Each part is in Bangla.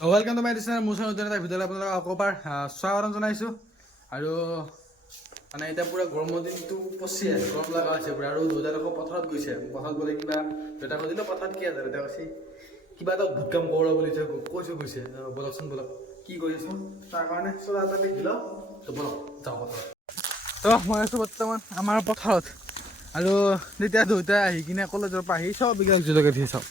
ৱেলকাম টু মাই ডিচনেল মোৰ চেনেল এটা ভিডিঅ'লৈ আপোনালোকক আকৌ এবাৰ স্বাগতম জনাইছোঁ। আৰু মানে এতিয়া পূৰা গৰমৰ দিনটো পচিয়ে গৰম লগা হৈছে পূৰা। আৰু দেউতাক পথাৰত গৈছে। পথাৰত গ'লে কিবা দেউতাক সুধিলোঁ পথাৰত কি আছে? দেউতাই কৈছে কিবা এটা ভূত কাম কৰোঁ বুলি কৈছোঁ গৈছে বলকচোন বলক কি কৰি আছোঁ? তাৰ কাৰণে চোলা এটা দেখি লওঁ। তো বলক যাওঁ পথাৰত। তো মই আছোঁ বৰ্তমান আমাৰ পথাৰত। আৰু যেতিয়া দেউতাই আহি কিনে কলেজৰ পৰা আহি চব এইবিলাক জলকীয়া দি চাওক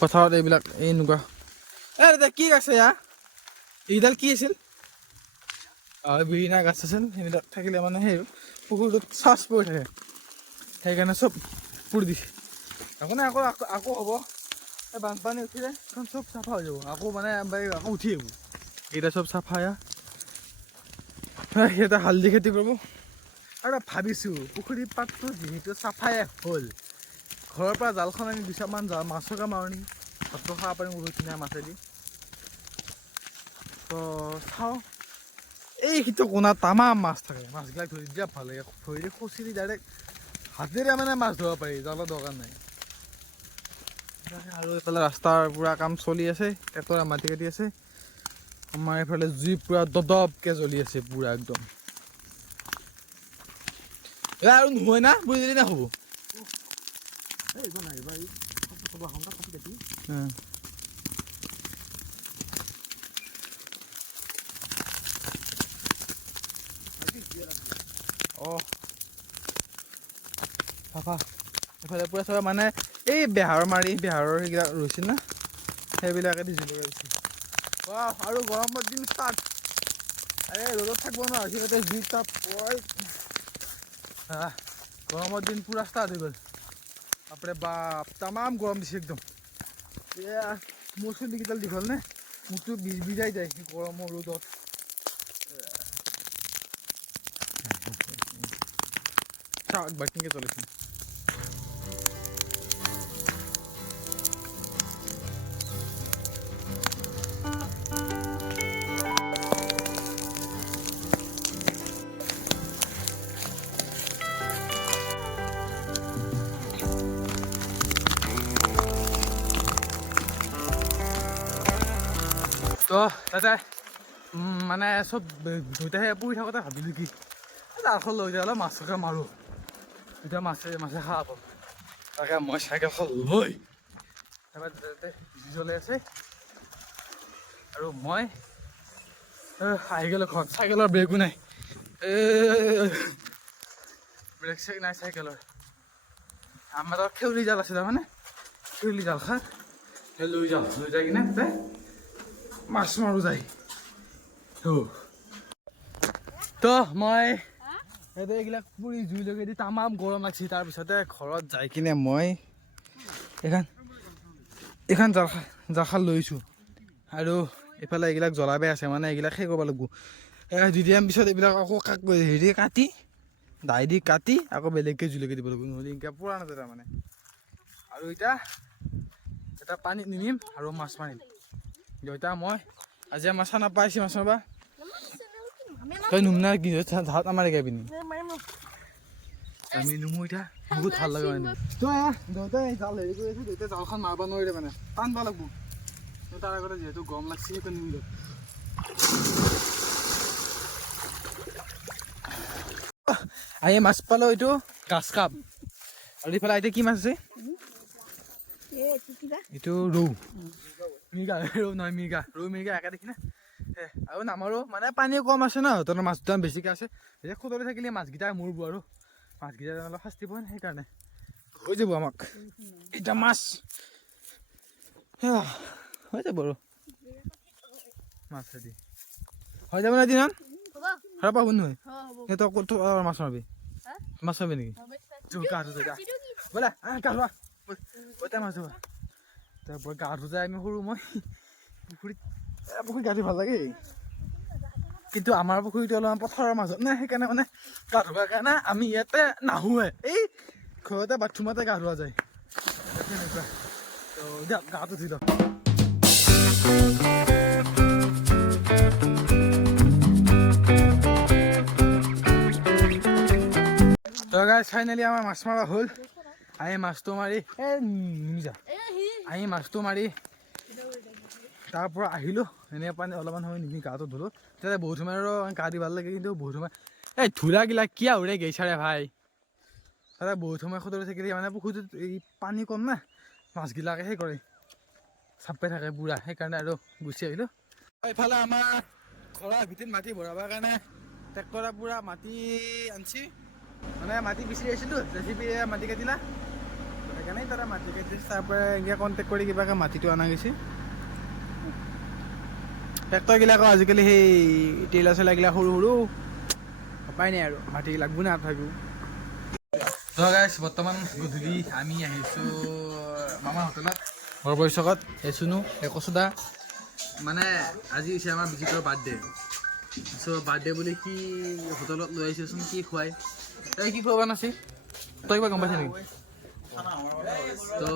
পথাৰত এইবিলাক এই এনেকুৱা এ দাদা কি আছে ইয়া এইডাল কি আছিল? বিৰিণা গাছ আছিল, সেইবিলাক থাকিলে মানে সেই পুখুৰীটোত চাৰ্জ পৰি থাকে। সেইকাৰণে চব পুৰি দিছে। আকৌ আকৌ আকৌ হ'ব। এই বানপানী উঠিলে এখন চব চাফা হৈ যাব। আকৌ মানে আকৌ উঠি আহিব। এইকেইটা চব চাফা ইয়া সিহঁতে হালধি খেতি কৰিব। আৰু ভাবিছোঁ পুখুৰীৰ পাতটো যিহেতু চাফাই হ'ল, ঘৰৰ পৰা জালখন আনি দুটামান জাল মাছকে মাৰোঁ নেকি? ভাতটো খাব পাৰিম বহুত ধুনীয়া মাছেদি তো চাওঁ এই সিটো কোণাত তামাম মাছ থাকে মাছবিলাক ধৰি দিয়া ভালো লাগে ভৰিৰে খচিৰি ডাইৰেক্ট হাতেৰে মানে মাছ ধৰিব পাৰি জালৰ দৰকাৰ নাই আৰু এইফালে ৰাস্তাৰ পূৰা কাম চলি আছে ট্ৰেক্টৰে মাটি কাটি আছে আমাৰ এইফালে জুই পূৰা দদবকৈ জ্বলি আছে পূৰা একদম এ আৰু নহয় না বুজিলি না হ'ব উম। অঁ চাফা এইফালে পূৰা চাফা মানে এই বেহাৰ মাৰি, বেহাৰৰ সেইবিলাক ৰৈছিল না? সেইবিলাকে দি জুই লগাইছে বাহ আৰু গৰমৰ দিন ষ্টাৰ্ট আৰে, ৰ'দত থাকিব নোৱাৰা তাতে জুই তাপ গৰমৰ দিন পূৰা ষ্টাৰ্ট হৈ গ'ল। বাপৰে বাপ, তামাম গৰম দিছে একদম। মোৰ চুলিকেইডাল দীঘল নে? মোকতো বিজ বিজাই যায় চাওক বাইকিংকে চলিছিল মানে চব দুইটাহে পুৰি থাকোঁতে ভাবিলোঁ কি? জালখন লৈ যাই অলপ মাছকে মাৰোঁ। তেতিয়া মাছে মাছে খাব পাব তাকে মই চাইকেলখন লৈ। তাৰপৰা আছে আৰু মই আহি গ'লোঁ ঘৰত। চাইকেলৰ ব্ৰেকো নাই। ব্ৰেক চেক নাই চাইকেলৰ। আমাৰ তাত খেউলি জাল আছে তাৰমানে। খেউলি জাল খাৰ সেই লৈ যাওঁ লৈ যাই কিনে তাতে মাছ মাৰোঁ যায় তো মই এতিয়া এইবিলাক পুৰি জুই লগাই দি তামাম গৰম লাগছে তাৰপিছতে ঘৰত যাই কিনে মই এইখন এইখন জালখা জালখাল লৈছোঁ। আৰু এইফালে এইবিলাক জ্বলাবাই আছে মানে এইবিলাক শেষ কৰিব লাগিব। দুই দিন পিছত এইবিলাক আকৌ কাক হেৰি কাটি দাই দি কাটি আকৌ বেলেগকৈ জুই লগাই দিব লাগিব নহ'লে এনেকৈ পুৰা নাযায় তাৰমানে। আৰু এতিয়া এটা পানীত নিমিম আৰু মাছ মাৰিম। দেউতা মই আজি আমাৰ চানা পাইছে মাছ মাৰিবা তই নুমনা কি ধাত আমাৰ একে পিনি আমি নুমু এতিয়া বহুত ভালো লাগে মানে তই আহ দেউতাই জাল হেৰি কৰি আছো দেউতাই জালখন মাৰিব নোৱাৰিলে মানে টানব লাগব তাৰ আগতে যিহেতু গৰম লাগছে সেইটো নিমিলো আহি মাছ পালো এইটো গাছ কাপ আৰু ইফালে এতিয়া কি মাছ আছে এইটো ৰৌ মিৰ্গা ৰৌ নহয় মিৰ্গা ৰৌ মিৰ্গা একে দেখি না? আৰু নামাৰো মানে পানী কম আছে ন তহঁতৰ মাছ দুটা বেছিকৈ আছে। এতিয়া খুদলি থাকিলে মাছকেইটা মৰিব আৰু। মাছকেইটা অলপ শাস্তি পোৱা নাই সেইকাৰণে। হৈ যাব আমাক। এতিয়া মাছ। হৈ যাব আৰু। মাছেদি হৈ যাব না দিনত সাৰ পাব নহয় ক'ত মাছ মাৰিবি? মাছ মাৰিবি নেকি? ধুই বোলে বইতা মাছ তাৰপৰা গা ধুই আমি সৰু মই। পুখুৰীত পুখুৰীত গা ধুই ভালো লাগে। কিন্তু আমাৰ পুখুৰীটো অলপমান পথাৰৰ মাজত নাই সেইকাৰণে মানে গা ধুবৰ কাৰণে আমি ইয়াতে নাহোৱে। এই, ঘৰতে বাথৰুমতে গা ধোৱা যায়। তেনেকুৱা। তো, দিয়ক গাটো ধুই লওক তো গাইজ ফাইনেলি আমাৰ মাছ মৰা হ'ল। আহি মাছটো মাৰি এই নিমিজা। আহি মাছটো মাৰি তাৰ পৰা আহিলোঁ। এনে পানী অলপমান সময় নিমি গাটো ধুলোঁ। তেতিয়া বহুত সময় আৰু গা দি ভালো লাগে, কিন্তু বহুত সময় এই ধূলাগিলা কিয় উৰে গৈছাৰে ভাই। তাতে বহুত সময় সদৰি থাকিলে মানে পুখুৰীটোত এই পানী কম না। মাছবিলাকে সেই কৰে। চাপে থাকে বুঢ়া সেইকাৰণে আৰু গুচি আহিলোঁ। এইফালে আমাৰ ঘৰৰ ভিতৰত মাটি ভৰাবৰ কাৰণে ট্ৰেক্টৰে পূৰা মাটি আনছি। মানে মাটি বিচাৰি আছিলোঁ জে চি বিয়ে মাটি কাটিলা। সেইকাৰণে তাতে মাটি কাটি তাৰ পৰা এনেকৈ কণ্টেক্ট কৰি কিবাকৈ মাটিটো অনা গৈছে। ট্ৰেক্টৰগিলাকো আজিকালি সেই ট্ৰেইলাৰ চেলাৰগিলা সৰু সৰু। উপায় নাই আৰু মাটি লাগব না তথাপিও বৰ্তমান গধূলি আমি আহিছোঁ মামা হোটেলত। বৰবৈশকত এই চুনু এই কচুদা। মানে আজি হৈছে আমাৰ বিজিতৰ বাৰ্থডে চ' বাৰ্থডে বুলি কি হোটেলত লৈ আহিছোঁচোন কি খুৱাই? এই কি খুৱাব নাছিল তই কিবা গম পাইছা নেকি? তো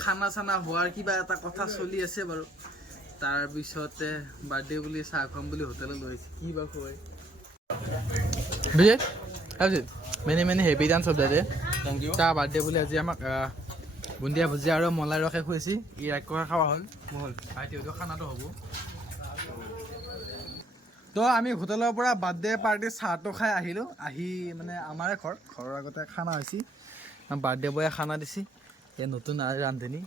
খানা চানা হোৱাৰ কিবা এটা কথা চলি আছে বাৰু। তাৰপিছতে বাৰ্থডে বুলি চাহ খুৱাম বুলি হোটেলত লৈ আহিছে। কি বা খুৱাই বিজয় তাৰপিছত মেনে মেনে হেভি ডান্স অফ ডে তাৰ বাৰ্থডে বুলি আজি আমাক বুন্দিয়া ভুজিয়া আৰু মলাই ৰসে খুৱাইছে। ই ৰাক্ষসে খাৱা হ'ল। মহল। ভাইটিহঁতৰ খানাটো হ'ব। তো আমি হোটেলৰ পৰা বাৰ্থডে পাৰ্টি চাহটো খাই আহিলোঁ। আহি মানে আমাৰে ঘৰ। ঘৰৰ আগতে খানা হৈছে। বাৰ্থডে বয়ে খানা দিছে। এই নতুন ৰান্ধনী।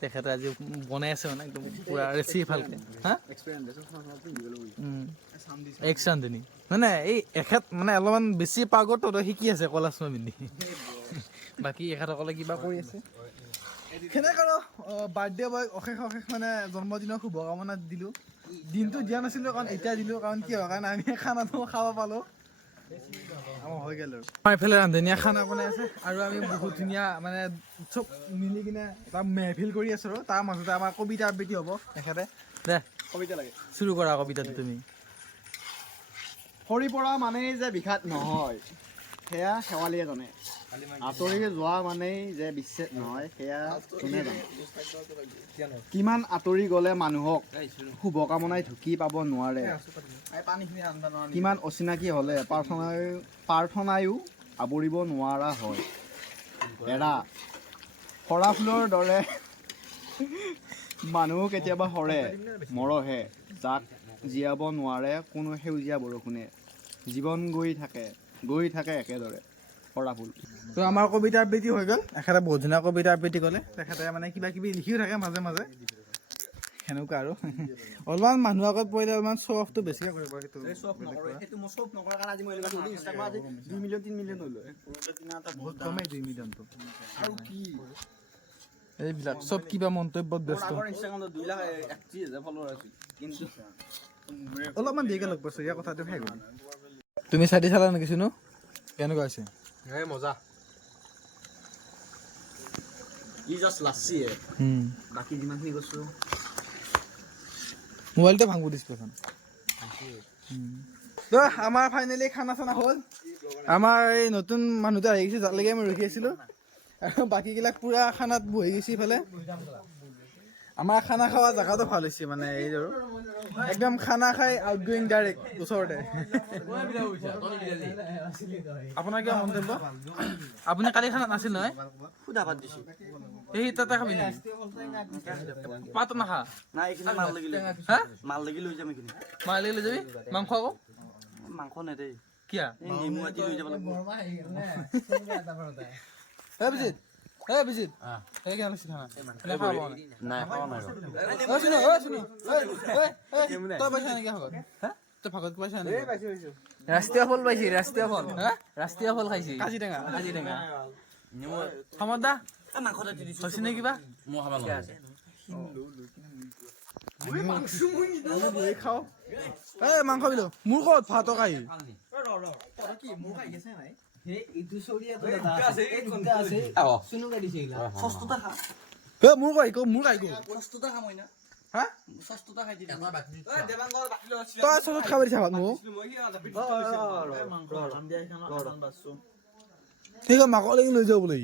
তেখেতে আজি বনাই আছে মানে একদম পূৰা ৰেচি ভালকৈ। হা? এক্স ৰান্ধনী। মানে এই এখেত মানে অলপমান বেছি পাগত শিকি আছে কলা চশমা পিন্ধি বাকী এখেতসকলে কিবা কৰি আছে। সেনেকৈ আৰু বাৰ্থডে বয় অশেষ অশেষ মানে জন্মদিনৰ শুভকামনা দিলোঁ। দিনটো দিয়া নাছিলোঁ, কাৰণ এতিয়া দিলোঁ, কাৰণ কি হয়, কাৰণে আমি খানাটো খাব পালোঁ। ৰান্ধনীয়ে খানা বনাই আছে আৰু আমি বহুত ধুনীয়া মানে চব মিলি কিনে এটা মেহফিল কৰি আছোঁ আৰু। তাৰ মাজতে আমাৰ কবিতা আবৃত্তি হ'ব তেখেতে। দে কবিতা লাগে। চুৰু কৰা কবিতাটো তুমি। সৰি পৰা মানেই যে বিষাদ নহয়। সেয়া শেৱালিয়ে জানে আঁতৰি যোৱা মানেই যে বিচ্ছেদ নহয়, সেয়া কোনে জানে? কিমান আঁতৰি গ'লে মানুহক শুভকামনাই ঢুকি পাব নোৱাৰে? কিমান অচিনাকি হ'লে প্ৰাৰ্থনাই, প্ৰাৰ্থনায়ো আৱৰিব নোৱাৰা হয়। এৰা, সৰা ফুলৰ দৰে মানুহ কেতিয়াবা সৰে, মৰহে, যাক জীয়াব নোৱাৰে কোনো সেউজীয়া বৰষুণে। জীৱন গৈ থাকে। গৈ থাকে একেদৰে সৰা ফুল। তো আমাৰ কবিতা আবৃত্তি হৈ গ'ল। এখেতে বহুত ধুনীয়া কবিতা আবৃত্তি ক'লে। তেখেতে মানে কিবা কিবি লিখিও থাকে মাজে মাজে। সেনেকুৱা আৰু। অলপমান মানুহৰ আগত পৰিলে অলপমান শ্ব' অফটো বেছিকৈ কৰিব সেইটো। সেইটো মই চব নকৰাৰ কাৰণে আজি মই এনেকুৱা কৰিলোঁ ইনষ্টাগ্ৰামত আজি দুই মিলিয়ন তিনি মিলিয়ন হ'ল বহুত কমেই দুই মিলিয়নটো আৰু কি এইবিলাক চব কিবা মন্তব্যত ব্যস্ত। ইনষ্টাগ্ৰামত দুই লাখ একত্ৰিছ হাজাৰ ফলোৱাৰ আছিল। কিন্তু অলপমান দেৰিকৈ লগ পাইছোঁ ইয়াৰ কথাটো শেষ হ'ল তুমি চাই চালা নেকি চিনো? কেনেকুৱা হৈছে? এই মজা। ই জাষ্ট লাচিয়ে। বাকী যিমানখিনি কৈছোঁ। মোবাইলটো ভাঙব ডিছপ্লেখন তো আমাৰ ফাইনেলি খানা চানা হ'ল। আমাৰ এই নতুন মানুহটো আহি গৈছে যালৈকে আমি ৰখি আছিলোঁ। আৰু বাকীবিলাক পূৰা খানাত বহি গৈছে ইফালে। আমাৰ খানা খোৱা জেগাটো ভালো হৈছে মানে এই আৰু। একদম খানা খাই আউট গোয়িং ডাইৰেক্ট ওচৰতে। আপোনাৰ কিবা মন্তব্য? আপুনি কালি খানাত নাছিল নহয়? সুধা ভাত দিছোঁ। এই তাতে খাবি নেকি? পাতো নাখা। নাই এইখিনি মাল লাগিলে হা? মাল লাগি লৈ যাম এইখিনি। মালিক লৈ যাবি? মাংস আকৌ? মাংস নেদেই কিয়া? নেমু আদি লৈ যাব লাগিব। এ বিজিত এই কেনে খানা? শুনো শুনো। ভাগত পাইছা ফল পাইছি ৰাষ্ট্ৰীয় ফল। হা? ৰাষ্ট্ৰীয় ফল খাইছি। সমত দা মাংস এটা দি। দিছোঁ হৈছে নে কিবা? মই খাব খাওঁ এ মাংস বিলো। মোৰ ক'ত কাহি এ মোৰ কাহি ক মোৰ কাহি লাগি লৈ যাব বোলে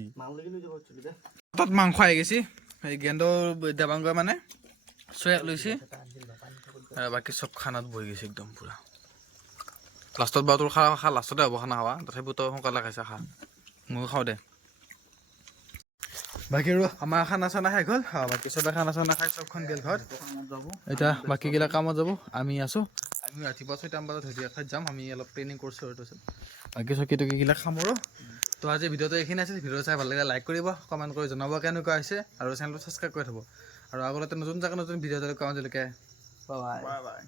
তাত মাংস আহি গৈছে। এই গেন্দৰ দেৱাংগই মানে চয়াক লৈছে। বাকী চব খানাত বহি গৈছে একদম পূৰা। লাষ্টত বাৰু তোৰ খা খা লাষ্টতে হ'ব খানা খাৱা তথাপিও তই সোনকালে খাইছা খা। ময়ো খাওঁ দে। বাকী আৰু? আমাৰ খানা চানা শেষ হ'ল। বাকী চবে খানা চানা খাই চবখন গেল ঘৰত। এতিয়া বাকীগিলা কামত যাব আমি আছোঁ। আমি ৰাতিপুৱা ছয়টামান বজাত ধৰি এঠাইত যাম আমি অলপ ট্ৰেইনিং কৰিছোঁ আৰু তাৰপিছত। বাকী চকী টকীগিলা সামৰোঁ তো আজি ভিডিঅ'টো এইখিনি আছিল ভিডিঅ' চাই ভাল লাগিলে লাইক কৰিব কমেণ্ট কৰি জনাব কেনেকুৱা হৈছে আৰু চেনেলটো ছাবস্ক্ৰাইব কৰি থ'ব। আৰু আগতে নতুন জেগা নতুন ভিডিঅ' কামত যেনেকৈ বাই বাই বাই